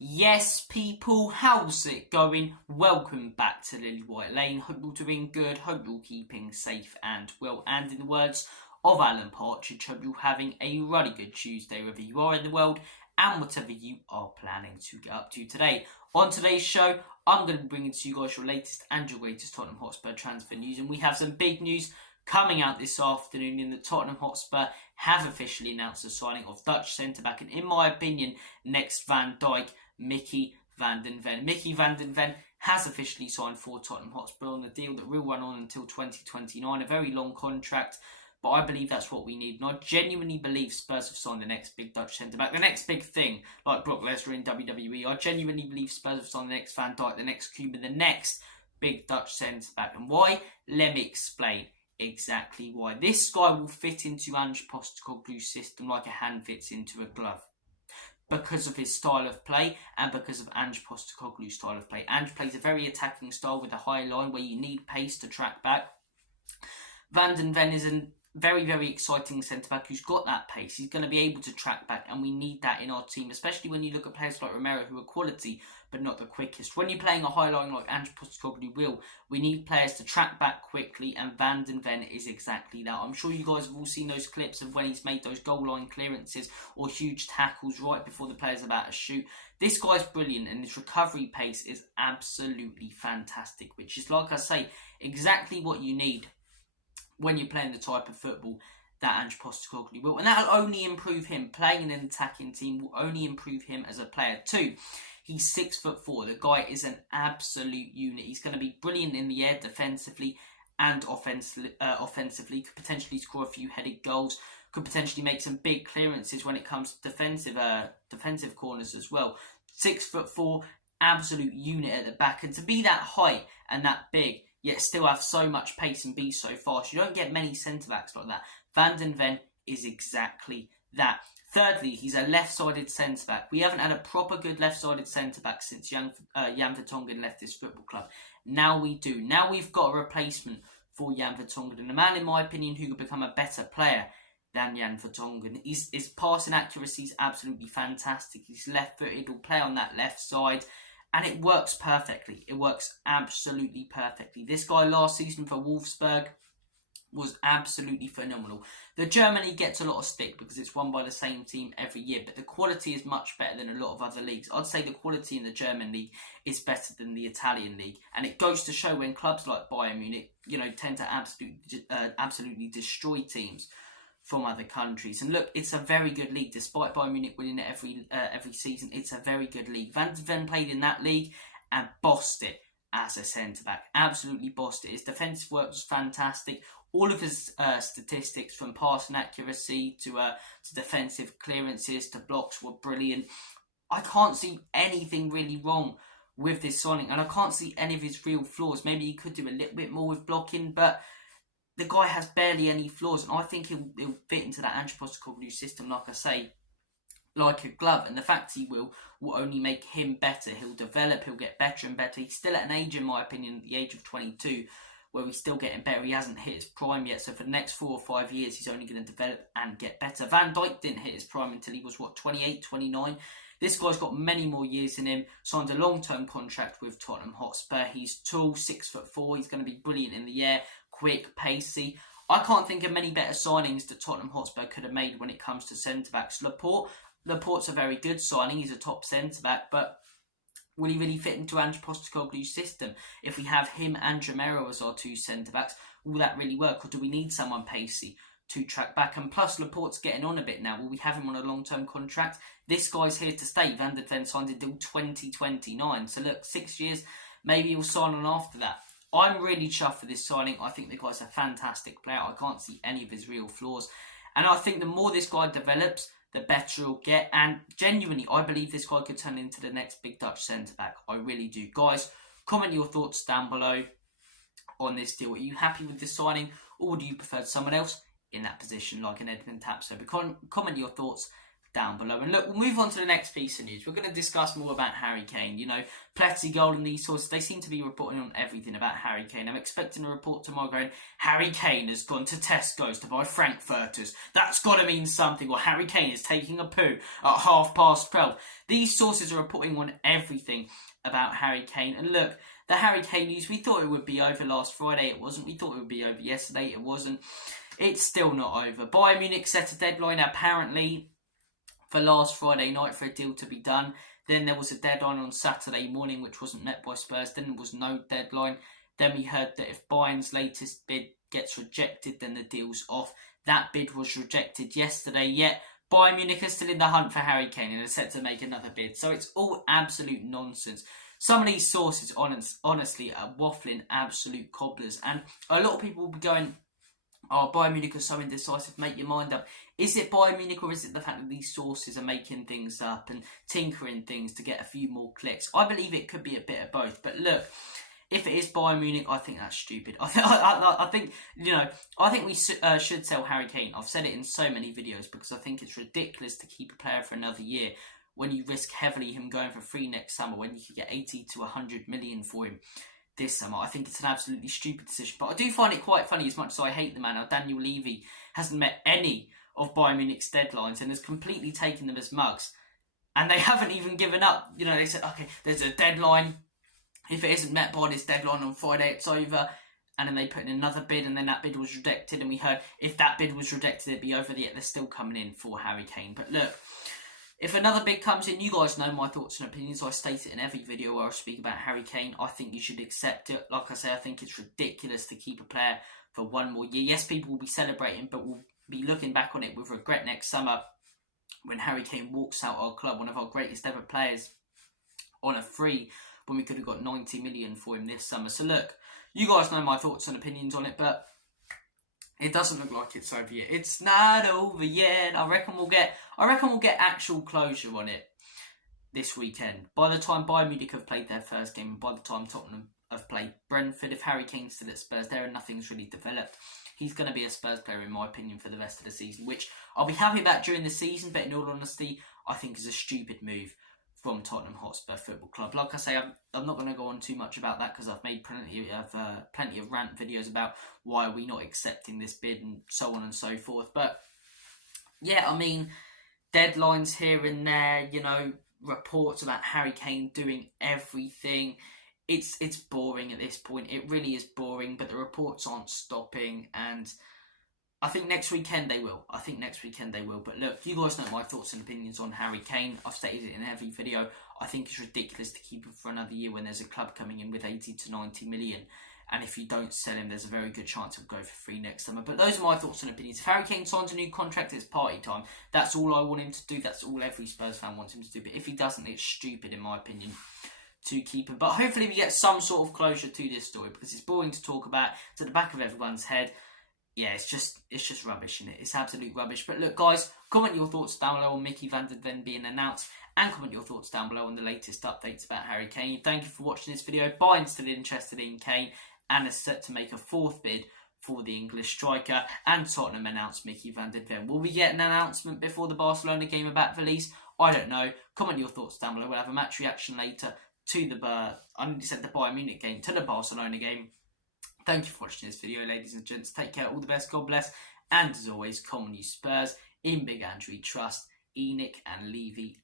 Yes, people, how's it going? Welcome back to Lily White Lane. Hope you're doing good. Hope you're keeping safe and well. And in the words of Alan Partridge, hope you're having a really good Tuesday wherever you are in the world and whatever you are planning to get up to today. On today's show, I'm going to be bringing to you guys your latest and your greatest Tottenham Hotspur transfer news. And we have some big news coming out this afternoon in that Tottenham Hotspur have officially announced the signing of Dutch centre-back and, in my opinion, next Van Dijk, Mickey van den Ven. Mickey van den Ven has officially signed for Tottenham Hotspur on the deal that will run on until 2029, a very long contract, but I believe that's what we need. And I genuinely believe Spurs have signed the next big Dutch centre-back, the next big thing, like Brock Lesnar in WWE. I genuinely believe Spurs have signed the next Van Dijk, the next Cuban, the next big Dutch centre-back. And why? Let me explain exactly why. This guy will fit into Ange Postecoglou's system like a hand fits into a glove, because of his style of play and because of Ange Postecoglou's style of play. Ange plays a very attacking style with a high line where you need pace to track back. Van den Ven is a very, very exciting centre-back who's got that pace. He's going to be able to track back, and we need that in our team, especially when you look at players like Romero who are quality but not the quickest. When you're playing a high line like Ange Postecoglou will, we need players to track back quickly, and Van den Ven is exactly that. I'm sure you guys have all seen those clips of when he's made those goal line clearances or huge tackles right before the player's about to shoot. This guy's brilliant, and his recovery pace is absolutely fantastic, which is, like I say, exactly what you need when you're playing the type of football that Ange Postecoglou will. And that'll only improve him. Playing in an attacking team will only improve him as a player too. He's 6'4". The guy is an absolute unit. He's going to be brilliant in the air defensively and offensively. Could potentially score a few headed goals. Could potentially make some big clearances when it comes to defensive corners as well. 6'4", absolute unit at the back. And to be that height and that big, yet still have so much pace and be so fast, you don't get many centre-backs like that. Van den Ven is exactly that. Thirdly, he's a left-sided centre-back. We haven't had a proper good left-sided centre-back since Jan Vertonghen left this football club. Now we do. Now we've got a replacement for Jan Vertonghen. And a man, in my opinion, who could become a better player than Jan Vertonghen. His passing accuracy is absolutely fantastic. He's left-footed, will play on that left side. And it works perfectly. It works absolutely perfectly. This guy last season for Wolfsburg was absolutely phenomenal. The German league gets a lot of stick because it's won by the same team every year, but the quality is much better than a lot of other leagues. I'd say the quality in the German league is better than the Italian league, and it goes to show when clubs like Bayern Munich, tend to absolutely destroy teams from other countries. And look, it's a very good league. Despite Bayern Munich winning it every season, it's a very good league. Van den Ven played in that league and bossed it as a centre-back. Absolutely bossed it. His defensive work was fantastic. All of his statistics, from passing accuracy to defensive clearances to blocks, were brilliant. I can't see anything really wrong with this signing, and I can't see any of his real flaws. Maybe he could do a little bit more with blocking, but the guy has barely any flaws, and I think he'll fit into that Ange Postecoglou system, like I say, like a glove. And the fact he will only make him better. He'll develop, he'll get better and better. He's still at an age, in my opinion, at the age of 22, where he's still getting better. He hasn't hit his prime yet, so for the next 4 or 5 years, he's only going to develop and get better. Van Dijk didn't hit his prime until he was, 28, 29? This guy's got many more years in him, signed a long-term contract with Tottenham Hotspur. He's tall, 6'4". He's going to be brilliant in the air, quick, pacey. I can't think of many better signings that Tottenham Hotspur could have made when it comes to centre-backs. Laporte's a very good signing. He's a top centre-back, but will he really fit into Ange Postecoglou's system? If we have him and Romero as our two centre-backs, will that really work? Or do we need someone pacey to track back? And plus, Laporte's getting on a bit now. Will we have him on a long-term contract? This guy's here to stay. Van den Ven signed until 2029. So look, 6 years, maybe he'll sign on after that. I'm really chuffed for this signing. I think the guy's a fantastic player. I can't see any of his real flaws. And I think the more this guy develops, the better he'll get. And genuinely, I believe this guy could turn into the next big Dutch centre-back. I really do. Guys, comment your thoughts down below on this deal. Are you happy with this signing, or do you prefer someone else in that position, like an Edmund Thfc? But comment your thoughts down below. And look, we'll move on to the next piece of news. We're going to discuss more about Harry Kane. You know, Pletty Gold and these sources, they seem to be reporting on everything about Harry Kane. I'm expecting a report tomorrow going, Harry Kane has gone to Tesco's to buy Frankfurters. That's got to mean something. Or Harry Kane is taking a poo at 12:30. These sources are reporting on everything about Harry Kane. And look, the Harry Kane news, we thought it would be over last Friday. It wasn't. We thought it would be over yesterday. It wasn't. It's still not over. Bayern Munich set a deadline, apparently, for last Friday night for a deal to be done. Then there was a deadline on Saturday morning, which wasn't met by Spurs. Then there was no deadline. Then we heard that if Bayern's latest bid gets rejected, then the deal's off. That bid was rejected yesterday, yet Bayern Munich are still in the hunt for Harry Kane and are set to make another bid. So it's all absolute nonsense. Some of these sources, honestly, are waffling absolute cobblers. And a lot of people will be going, oh, Bayern Munich are so indecisive, make your mind up. Is it Bayern Munich, or is it the fact that these sources are making things up and tinkering things to get a few more clicks? I believe it could be a bit of both. But look, if it is Bayern Munich, I think that's stupid. I think we should sell Harry Kane. I've said it in so many videos because I think it's ridiculous to keep a player for another year when you risk heavily him going for free next summer, when you could get 80 to 100 million for him this summer. I think it's an absolutely stupid decision. But I do find it quite funny, as much as I hate the man. Now, Daniel Levy hasn't met any of Bayern Munich's deadlines and has completely taken them as mugs. And they haven't even given up. You know, they said, okay, there's a deadline. If it isn't met by this deadline on Friday, it's over. And then they put in another bid, and then that bid was rejected. And we heard if that bid was rejected, it'd be over, yet they're still coming in for Harry Kane. But look, if another bid comes in, you guys know my thoughts and opinions. I state it in every video where I speak about Harry Kane. I think you should accept it. Like I say, I think it's ridiculous to keep a player for one more year. Yes, people will be celebrating, but we'll be looking back on it with regret next summer when Harry Kane walks out our club, one of our greatest ever players, on a free, when we could have got 90 million for him this summer. So look, you guys know my thoughts and opinions on it, but it doesn't look like it's over yet. It's not over yet. I reckon we'll get actual closure on it this weekend. By the time Bayern Munich have played their first game, and by the time Tottenham have played Brentford, if Harry Kane's still at Spurs there and nothing's really developed, he's going to be a Spurs player, in my opinion, for the rest of the season, which I'll be happy about during the season, but in all honesty, I think is a stupid move from Tottenham Hotspur Football Club. Like I say, I'm not going to go on too much about that because I've made plenty of rant videos about why are we not accepting this bid and so on and so forth. But yeah, I mean, deadlines here and there, you know, reports about Harry Kane doing everything. It's boring at this point. It really is boring, but the reports aren't stopping, and I think next weekend they will. But look, you guys know my thoughts and opinions on Harry Kane. I've stated it in every video. I think it's ridiculous to keep him for another year when there's a club coming in with 80 to 90 million. And if you don't sell him, there's a very good chance he'll go for free next summer. But those are my thoughts and opinions. If Harry Kane signs a new contract, it's party time. That's all I want him to do. That's all every Spurs fan wants him to do. But if he doesn't, it's stupid, in my opinion, to keep him. But hopefully we get some sort of closure to this story, because it's boring to talk about. It's at the back of everyone's head. Yeah, it's just rubbish, isn't it? It's absolute rubbish. But look, guys, comment your thoughts down below on Mickey van der Ven being announced, and comment your thoughts down below on the latest updates about Harry Kane. Thank you for watching this video. Bayern's still interested in Kane and is set to make a fourth bid for the English striker, and Tottenham announced Mickey van der Ven. Will we get an announcement before the Barcelona game about Valise? I don't know. Comment your thoughts down below. We'll have a match reaction later to the Bayern Munich game, to the Barcelona game. Thank you for watching this video, ladies and gents. Take care, all the best, God bless. And as always, come on you Spurs, in Big Andrew trust, Enoch and Levy.